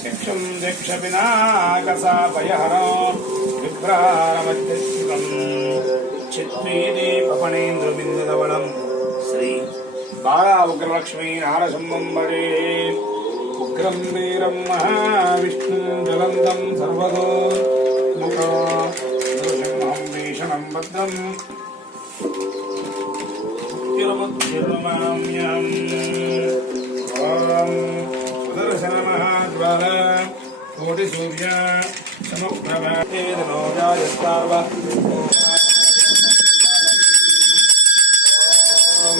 चक्षुं दक्षपिनाकसापयहरो विभ्रारमध्यस्थितं चित्रीदीपपणेन्द्रबिन्दुधवलं श्री बाला उग्रलक्ष्मी नारसिंहं भजे उग्रं वीरं महाविष्णुं ज्वलन्तं सर्वतो नृसिंहं भीषणं भद्रं चिरमुज्जिरमाम्यहम् सुदर्शनमहाज्वाल कोटिसूर्य समप्रभेदनोजायस्तार्व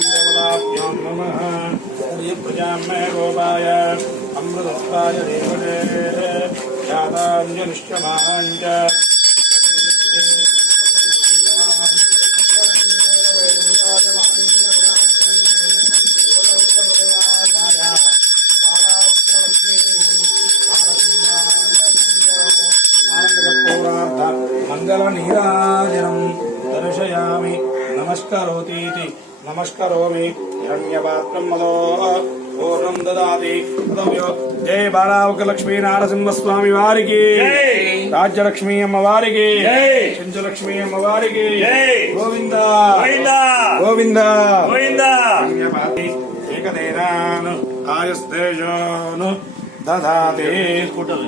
देवताभ्यो नमः प्रजां मे गोपाय अमृतत्वाय देवते जाताञ्जलिष्यमाञ्च मंगल नीराजनं दर्शयामि नमस्करोतीति नमस्करोमि हिरण्यपात्रं मदो पूर्णं ददाति तदव्यो जय बालावकलक्ष्मी नारसिंहस्वामी वारिकी राज्यलक्ष्मी अम्मवारिकी चंचलक्ष्मी अम्मवारिकी गोविंद गोविंद गोविंद एकदेनान् आयस्तेजोन् दधाति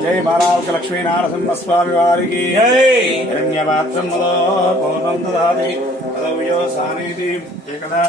जय बालावकलक्ष्मी नारसिंहस्वामी वारिकी हिरण्यपात्रं मदो पूर्णं ददाति तदव्यो सानीति एकदा